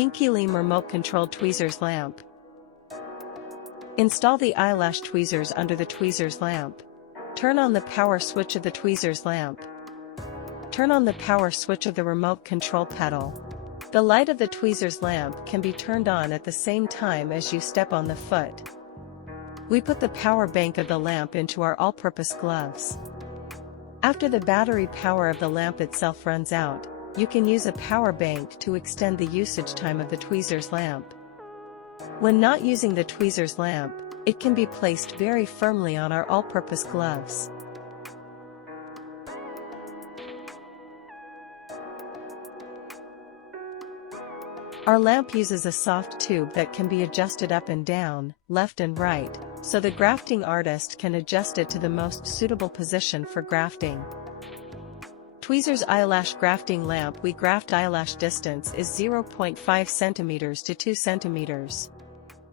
Pinky Leem Remote-controlled tweezers lamp. Install the eyelash tweezers under the tweezers lamp. Turn on the power switch of the tweezers lamp. Turn on the power switch of the remote control pedal. The light of the tweezers lamp can be turned on at the same time as you step on the foot. We put the power bank of the lamp into our all-purpose gloves. After the battery power of the lamp itself runs out, you can use a power bank to extend the usage time of the tweezers lamp. When not using the tweezers lamp, it can be placed very firmly on our all-purpose gloves. Our lamp uses a soft tube that can be adjusted up and down, left and right, so the grafting artist can adjust it to the most suitable position for grafting. Tweezers eyelash grafting lamp. We graft eyelash distance is 0.5 cm to 2 cm.